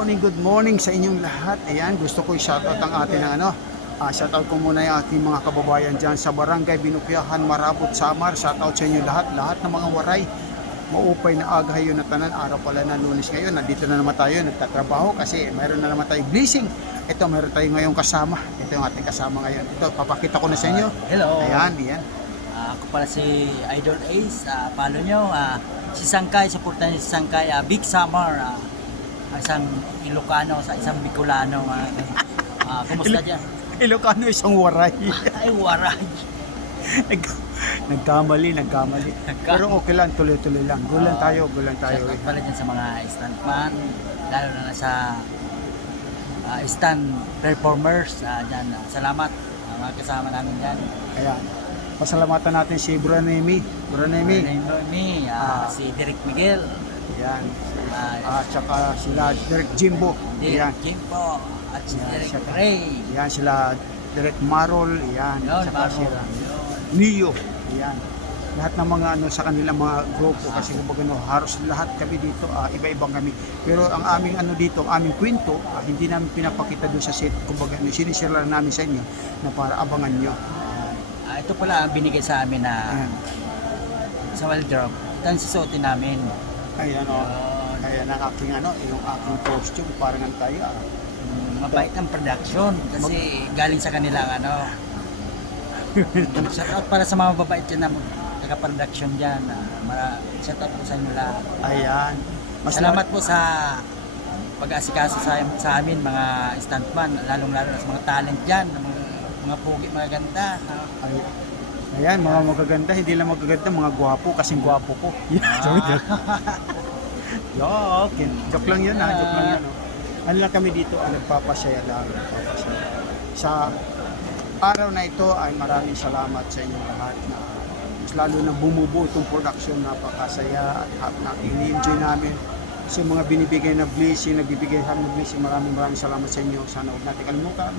good morning sa inyong lahat. Ayan, gusto ko i-shoutout ang ating shoutout ko muna yung ating mga kababayan dyan sa Barangay Binukyahan, Marabot, Samar. Shoutout sa inyo lahat ng mga waray. Maupay na agahayo na tanan, araw pala na Lunes ngayon. Nandito na naman tayo, nagtatrabaho kasi mayroon na naman tayong blessing. Ito, mayroon tayo ngayong kasama. Ito yung ating kasama ngayon. Ito, papakita ko na sa inyo. Hello. Ayan, yan. Ako pala si Idol Ace. Follow nyo. Si Sangkay, supportan niyo si Sangkay. Big Summer. Isang Ilocano sa isang Bicolano. Kumusta dyan? Ilocano isang waray. Ay, waray. Nagkamali. Pero okay lang, tuloy-tuloy lang. Gulan tayo. Shoutout pala dyan sa mga stuntman. Lalo na sa stunt performers. Dyan. Salamat. Mga kasama namin dyan. Ayan. Pasalamatan natin si Branemi. Si Derek Miguel. Ayan. Tsaka sila Derek Jimbo. Ayan. Derek Jimbo. At si Derek Saka, Ray. Ayan sila Derek Marol. Ayan. Yun, Tsaka Marol. sila Neo. Ayan. Lahat ng mga sa kanilang mga grupo kasi kumbaga halos lahat kami dito, iba-ibang kami. Pero ang aming dito, ang aming kwento, hindi namin pinapakita doon sa set. Kumbaga sinishare lang namin sa inyo na para abangan nyo. Ito pala ang binigay sa amin na sa wardrobe. Ito ang susuotin namin. Ayan o. Ayan ang aking yung aking costume. Parang tayo Mabait ang production kasi galing sa kanilang shoutout para sa mga mababait dyan na taga-production dyan. Shoutout po sa inyo lahat. Ayan. Salamat po sa pag-aasikaso sa amin mga stuntman, lalong-lalo sa mga talent dyan, mga pugi, mga ganda. Ayan, mga magaganda, hindi lang magaganda, mga gwapo, kasing gwapo ko. Joke lang yun joke lang yun. Ano lang kami dito, nagpapasaya lang. Sa araw na ito ay maraming salamat sa inyong lahat na mas lalo na bumubuo itong production, napakasaya at ini-enjoy namin. Sa mga binibigay na blessing, nagbibigay kami ng blessing, maraming salamat sa inyo. Sana huwag natin kalimutan.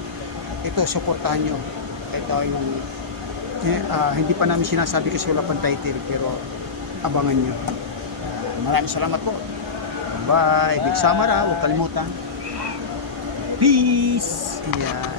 Ito, supportahan nyo. Ito yung hindi pa namin sinasabi kasi wala pang title, pero abangan nyo. Maraming salamat po. Bye. Big Summer, huwag kalimutan. Peace. Yeah.